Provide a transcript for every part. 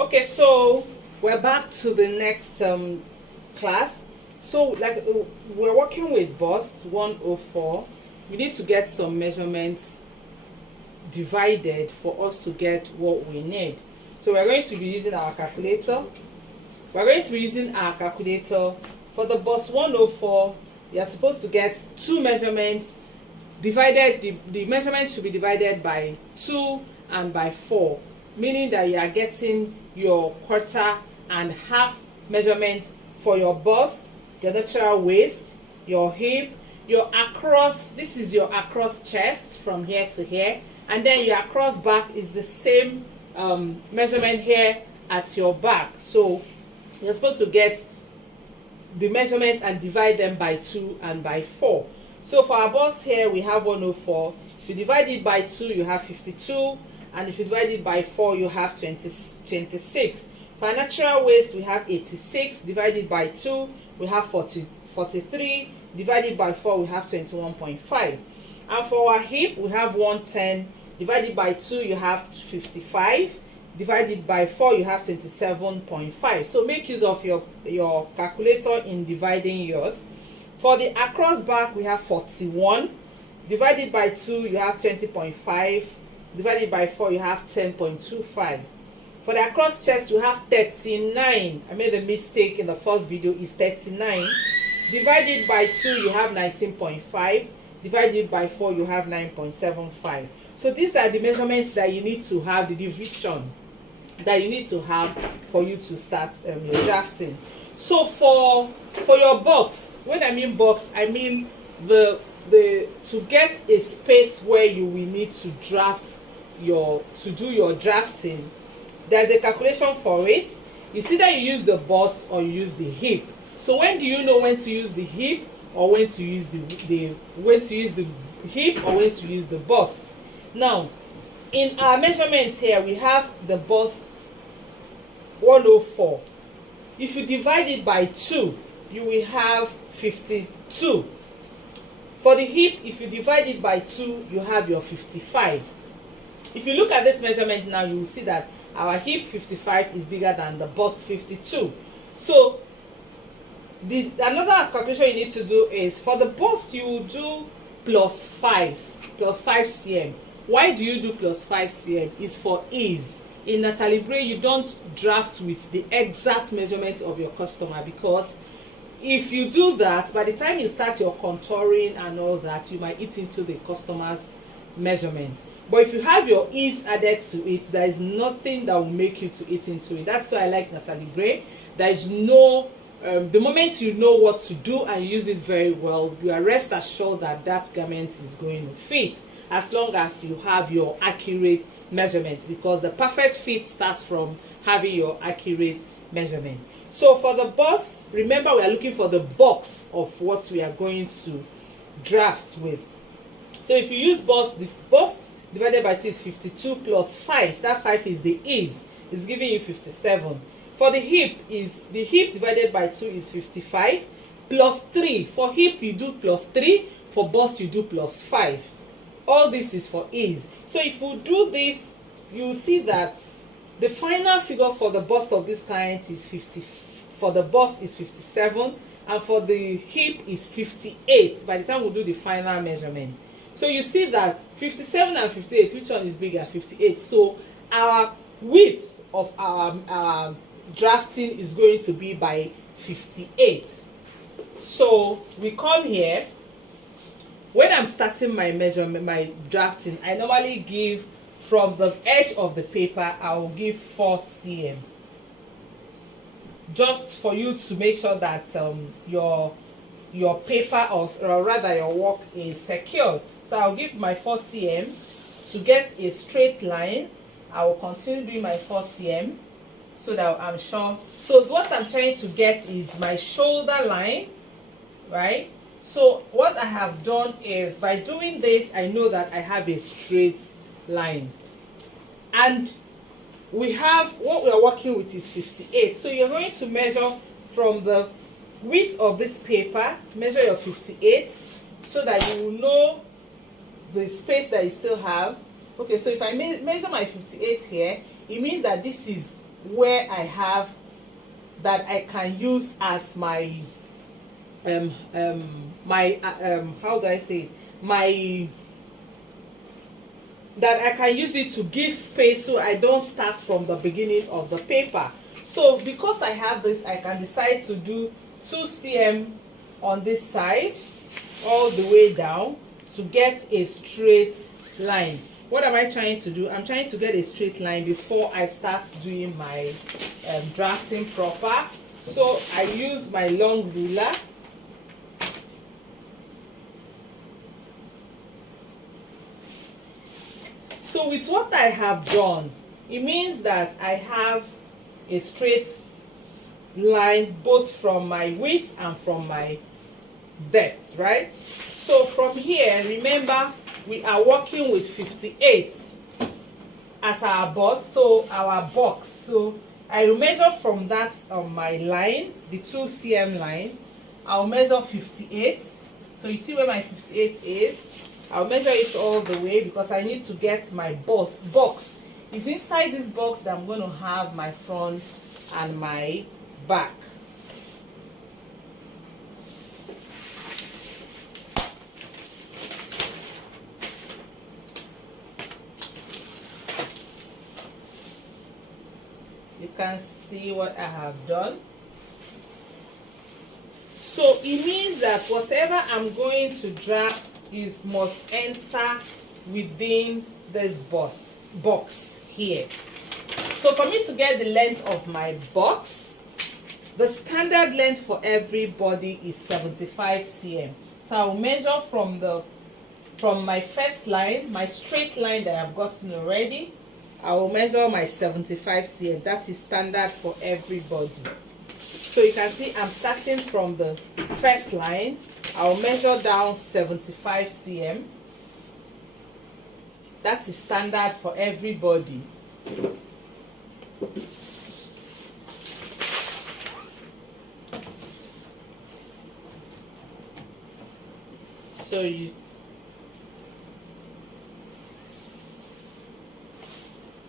Okay, so we're back to the next class. So like we're working with bust 104. We need to get some measurements divided for us to get what we need. So we're going to be using our calculator. We're going to be using our calculator for the bust 104. You're supposed to get two measurements divided. The measurements should be divided by 2 and by 4, meaning that you are getting your quarter and half measurement for your bust, your natural waist, your hip, your across. This is your across chest from here to here, and then your across back is the same measurement here at your back. So you're supposed to get the measurement and divide them by 2 and by 4. So for our bust here, we have 104. If you divide it by 2, you have 52, and if you divide it by 4, you have 26. For our natural waist, we have 86. Divided by 2, we have 43. Divided by 4, we have 21.5. And for our hip, we have 110. Divided by 2, you have 55. Divided by 4, you have 27.5. So make use of your calculator in dividing yours. For the across back, we have 41. Divided by 2, you have 20.5. Divided by 4, you have 10.25. For the across chest, you have 39. I made a mistake in the first video. It's 39. Divided by 2, you have 19.5. Divided by 4, you have 9.75. So these are the measurements that you need to have, the division that you need to have for you to start your drafting. So for your box, when I mean box, I mean the to get a space where you will need to do your drafting. There's a calculation for it. It's either you use the bust or you use the hip. So when do you know when to use the hip or when to use the hip or when to use the bust? Now, in our measurements here, we have the bust 104. If you divide it by 2, you will have 52. For the hip, if you divide it by 2, you have your 55. If you look at this measurement now, you will see that our hip 55 is bigger than the bust 52. So another calculation you need to do is for the bust, you will do plus 5 cm. Why do you do plus 5 cm? It's for ease. In Natalie Bray, you don't draft with the exact measurement of your customer, because if you do that, by the time you start your contouring and all that, you might eat into the customer's measurement. But if you have your ease added to it, there is nothing that will make you to eat into it. That's why I like Natalie Bray. There is no the moment you know what to do and use it very well, you are rest assured that that garment is going to fit, as long as you have your accurate measurements, because the perfect fit starts from having your accurate measurement. So for the bust, remember we are looking for the box of what we are going to draft with. So if you use bust, the bust divided by 2 is 52 plus 5. That 5 is the ease. It's giving you 57. For the hip divided by 2 is 55 plus 3. For hip you do plus 3. For bust you do plus 5. All this is for ease. So if you do this, you will see that the final figure for the bust of this client is 50. For the bust is 57, and for the hip is 58. By the time we do the final measurement, so you see that 57 and 58, which one is bigger? 58. So our width of our drafting is going to be by 58. So we come here. When I'm starting my measurement, my drafting, I normally give from the edge of the paper, I will give 4 cm. Just for you to make sure that your paper or rather your work is secured. So I'll give my 4 cm to get a straight line. I will continue doing my 4 cm so that I'm sure. So what I'm trying to get is my shoulder line, right? So what I have done is, by doing this, I know that I have a straight line. And we have, what we are working with is 58. So you're going to measure from the width of this paper, measure your 58, so that you will know the space that you still have. Okay, so if I measure my 58 here, it means that this is where I have that I can use as my how do I say it, my, that I can use it to give space so I don't start from the beginning of the paper. So because I have this, I can decide to do 2 cm on this side all the way down to get a straight line. What am I trying to do? I'm trying to get a straight line before I start doing my drafting proper. So I use my long ruler. So with what I have done, it means that I have a straight line both from my width and from my depth, right? So from here, remember, we are working with 58 as our bust, so our box. So I will measure from that on my line, the 2 cm line. I'll measure 58. So you see where my 58 is. I'll measure it all the way because I need to get my box. It's inside this box that I'm going to have my front and my back. You can see what I have done. So it means that whatever I'm going to draft must enter within this box here. So for me to get the length of my box, the standard length for everybody is 75 cm. So I will measure from my first line, my straight line that I've gotten already. I will measure my 75 cm. That is standard for everybody. So you can see I'm starting from the first line. I'll measure down 75 cm. That is standard for everybody.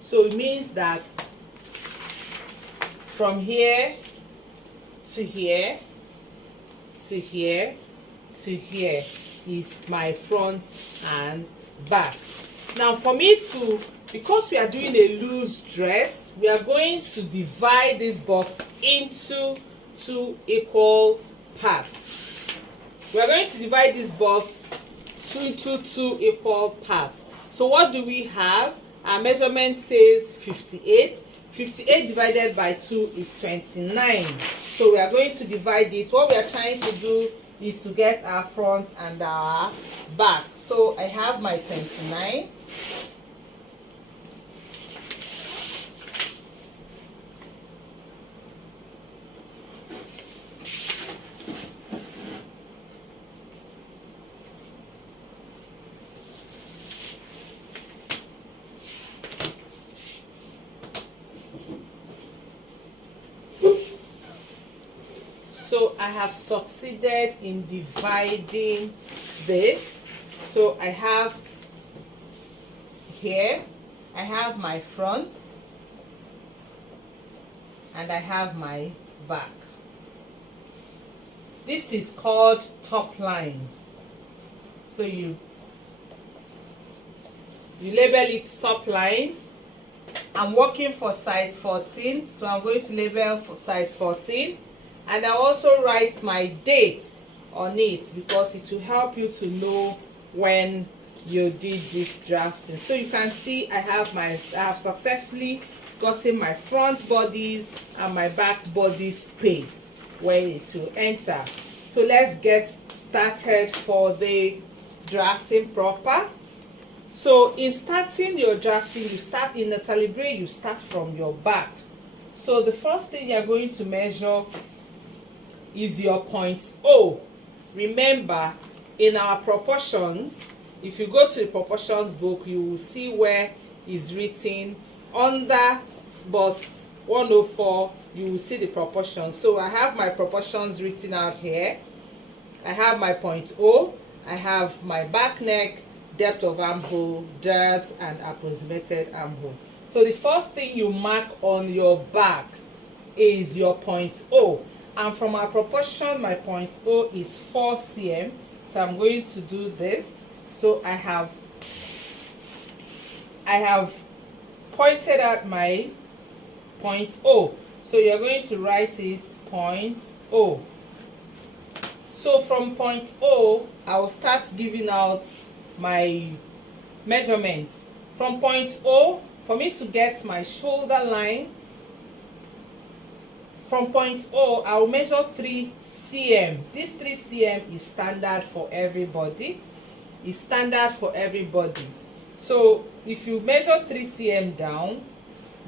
So it means that from here to here to here to here is my front and back. Now for me to, because we are doing a loose dress, we are going to divide this box into 2 equal parts. We are going to divide this box into 2 equal parts. So what do we have? Our measurement says 58. 58 divided by 2 is 29. So we are going to divide it. What we are trying to do is to get our front and our back. So I have my 29. So I have succeeded in dividing this. So I have here, I have my front and I have my back. This is called top line. So you label it top line. I'm working for size 14, so I'm going to label for size 14. And I also write my date on it because it will help you to know when you did this drafting. So you can see I have successfully gotten my front bodies and my back body space where it will enter. So let's get started for the drafting proper. So in starting your drafting, you start in Natalie Bray, you start from your back. So the first thing you're going to measure is your point O. Remember, in our proportions, if you go to the proportions book, you will see where is written under bust 104, you will see the proportions. So I have my proportions written out here. I have my point O, I have my back neck, depth of armhole, girth, and approximated armhole. So the first thing you mark on your back is your point O, and from our proportion my point O is 4 cm. So I'm going to do this. So I have pointed at my point O. So you're going to write it point O. So from point O, I will start giving out my measurements. From point O, for me to get my shoulder line, from point O, I will measure 3 cm. This 3 cm is standard for everybody. It's standard for everybody. So if you measure 3 cm down,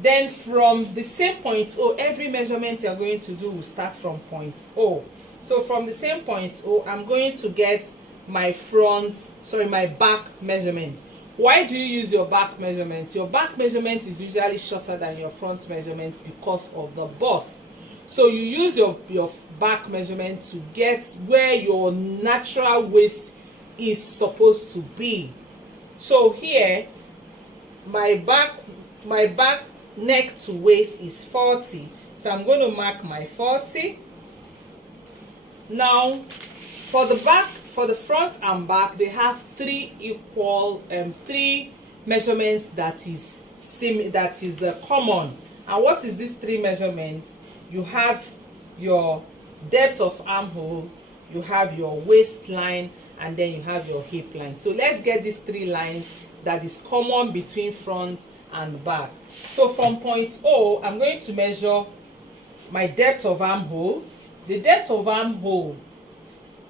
then from the same point O, every measurement you're going to do will start from point O. So from the same point O, I'm going to get my back measurement. Why do you use your back measurement? Your back measurement is usually shorter than your front measurement because of the bust. So you use your back measurement to get where your natural waist is supposed to be. So here, my back neck to waist is 40. So I'm going to mark my 40. Now, for the back, for the front and back, they have three measurements that is common. And what is these 3 measurements? You have your depth of armhole, you have your waistline, and then you have your hip line. So let's get these 3 lines that is common between front and back. So from point O, I'm going to measure my depth of armhole. The depth of armhole,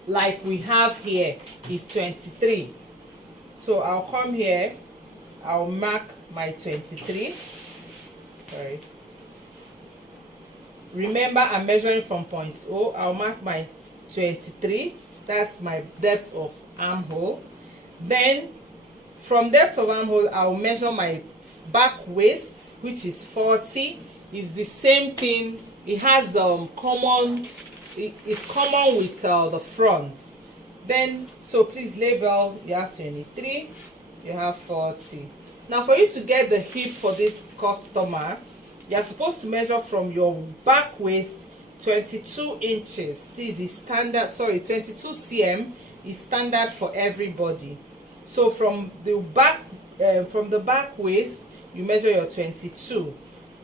like we have here, is 23. So I'll come here, I'll mark my 23. Sorry. Remember, I'm measuring from point O. I'll mark my 23. That's my depth of armhole. Then from depth of armhole, I'll measure my back waist, which is 40. It's the same thing. It has common. It's common with the front. Then, so please label. You have 23. You have 40. Now, for you to get the hip for this customer, you are supposed to measure from your back waist 22 inches. Please, is standard. Sorry, 22 cm is standard for everybody. So from the back waist, you measure your 22.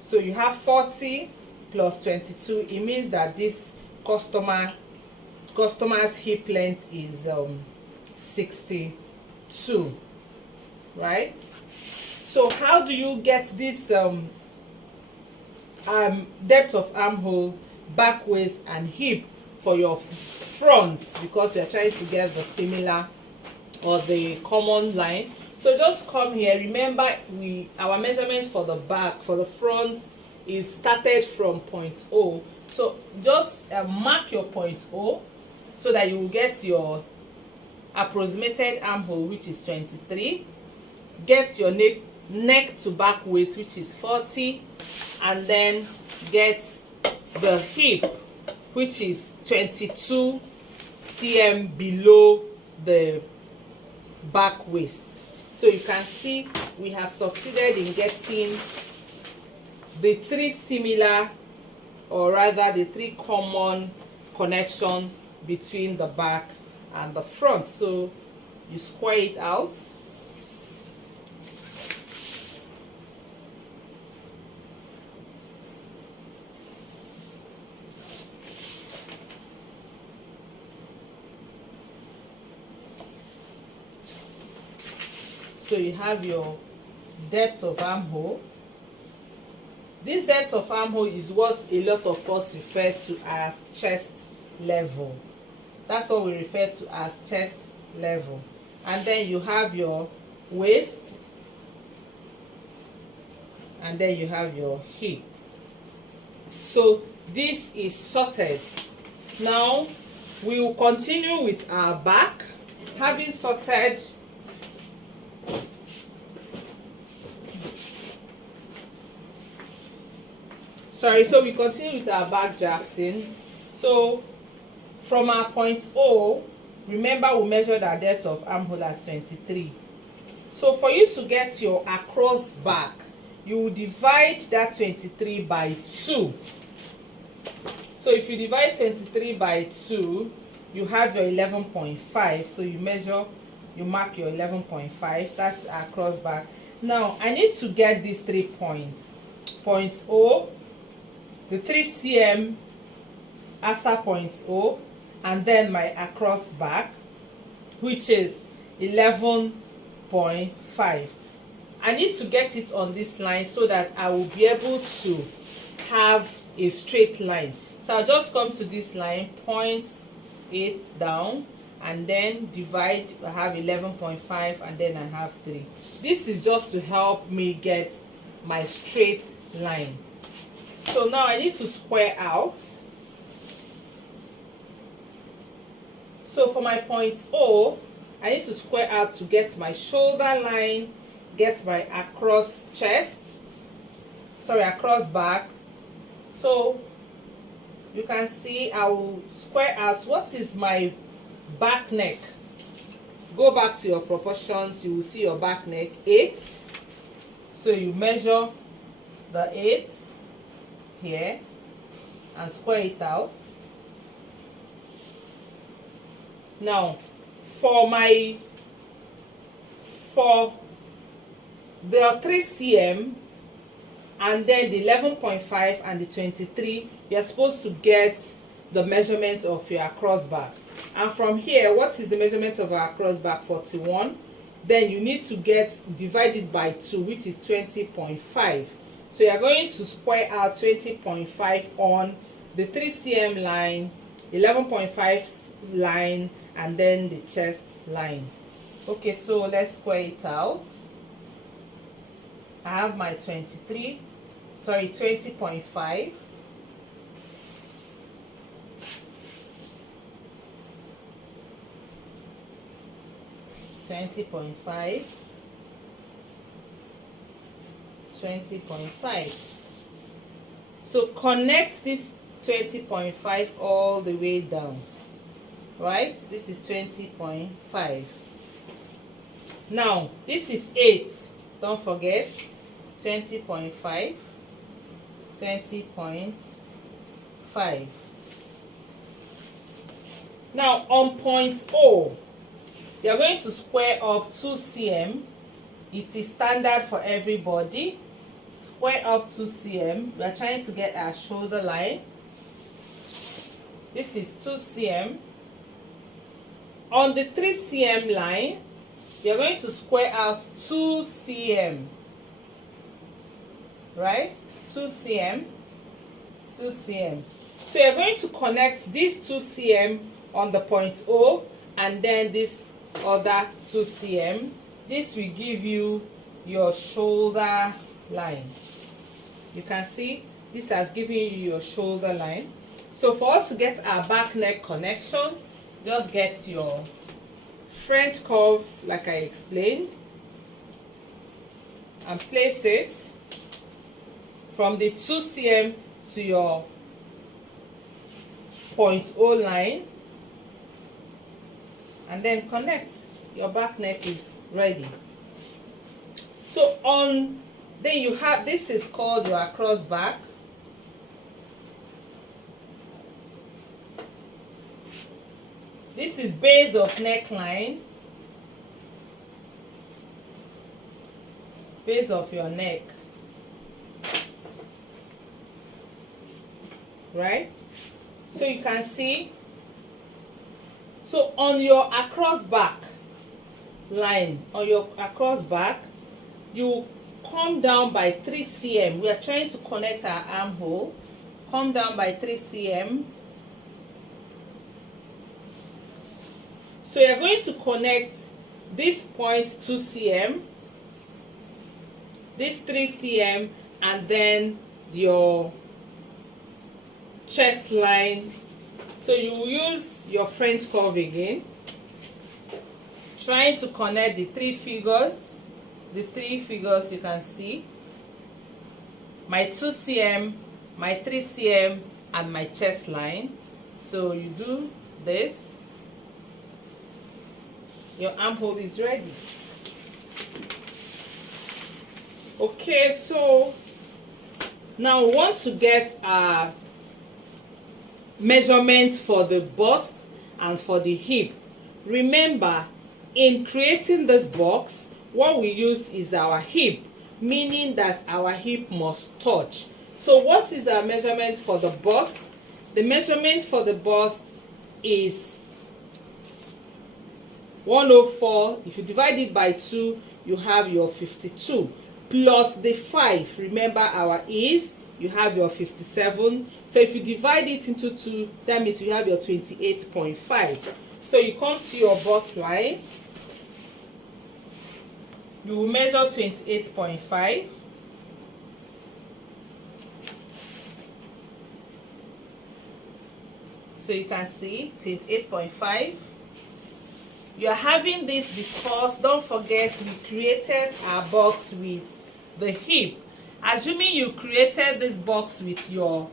So you have 40 plus 22. It means that this customer's hip length is 62, right? So how do you get this depth of armhole, back waist, and hip for your front? Because we are trying to get the similar or the common line. So just come here. Remember, our measurement for the back, for the front, is started from point O. So just mark your point O so that you will get your approximated armhole, which is 23. Get your neck to back waist, which is 40, and then get the hip, which is 22 cm below the back waist. So you can see we have succeeded in getting the 3 similar, or rather the 3 common connection between the back and the front. So you square it out. So you have your depth of armhole. This depth of armhole is what a lot of us refer to as chest level. That's what we refer to as chest level. And then you have your waist, and then you have your hip. So this is sorted. Now we will continue with our back. Having sorted so we continue with our back drafting. So from our point O, remember we measured our depth of armhole as 23. So for you to get your across back, you will divide that 23 by 2. So if you divide 23 by 2, you have your 11.5. So you measure, you mark your 11.5. That's our cross back. Now I need to get these 3 points. Point O, the 3 cm after point O, and then my across back, which is 11.5. I need to get it on this line so that I will be able to have a straight line. So I'll just come to this line, point it down, and then divide. I have 11.5, and then I have 3. This is just to help me get my straight line. So now I need to square out. So for my point O, I need to square out to get my shoulder line, get my across chest, across back. So you can see I will square out. What is my back neck? Go back to your proportions, you will see your back neck 8. So you measure the 8 here and square it out. Now for the 3 cm and then the 11.5 and the 23, you are supposed to get the measurement of your across back. And from here, what is the measurement of our across back? 41. Then you need to get divided by 2, which is 20.5. So you are going to square out 20.5 on the 3 cm line, 11.5 line, and then the chest line. Okay, so let's square it out. I have my 20.5, 20.5. So connect this 20.5 all the way down. Right? This is 20.5. Now this is 8. Don't forget 20.5, 20.5. Now on point O, you are going to square up 2 cm. It is standard for everybody. Square up 2 cm. We are trying to get our shoulder line. This is 2 cm. On the 3 cm line, you're going to square out 2 cm. Right? 2 cm. 2 cm. So you're going to connect this 2 cm on the point O and then this other 2 cm. This will give you your shoulder line. You can see this has given you your shoulder line. So for us to get our back neck connection, just get your French curve like I explained and place it from the 2 cm to your point O line, and then connect. Your back neck is ready. So then you have, this is called your across back. This is base of neckline, base of your neck, right? So you can see, so on your across back line, on your across back, you come down by 3 cm. We are trying to connect our armhole. Come down by 3 cm. So you're going to connect this point 2 cm, this 3 cm, and then your chest line. So you will use your French curve again, trying to connect the 3 figures. The 3 figures you can see, my 2 cm, my 3 cm, and my chest line. So you do this. Your armhole is ready. Okay, so now we want to get our measurement for the bust and for the hip. Remember, in creating this box, what we use is our hip, meaning that our hip must touch. So what is our measurement for the bust? The measurement for the bust is 104. If you divide it by 2, you have your 52 plus the 5. Remember our is, you have your 57. So if you divide it into 2, that means you have your 28.5. So you come to your bust line, you will measure 28.5. So you can see 28.5. You are having this because, don't forget, we created our box with the hip. Assuming you created this box with your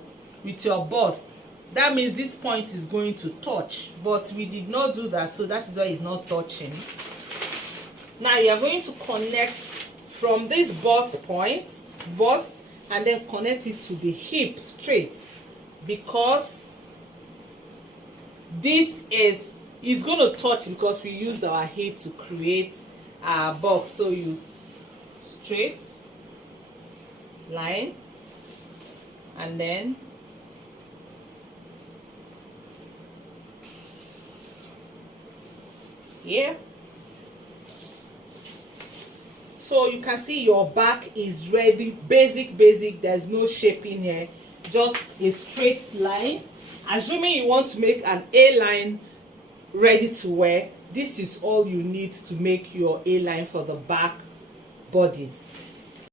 bust, that means this point is going to touch, but we did not do that, so that is why it's not touching. Now you are going to connect from this bust point, and then connect it to the hip straight, because this is going to touch because we used our hip to create our box. So you straight line, and then here. So you can see your back is ready. Basic, there's no shaping here, just a straight line. Assuming you want to make an A line ready to wear, this is all you need to make your A line for the back bodice.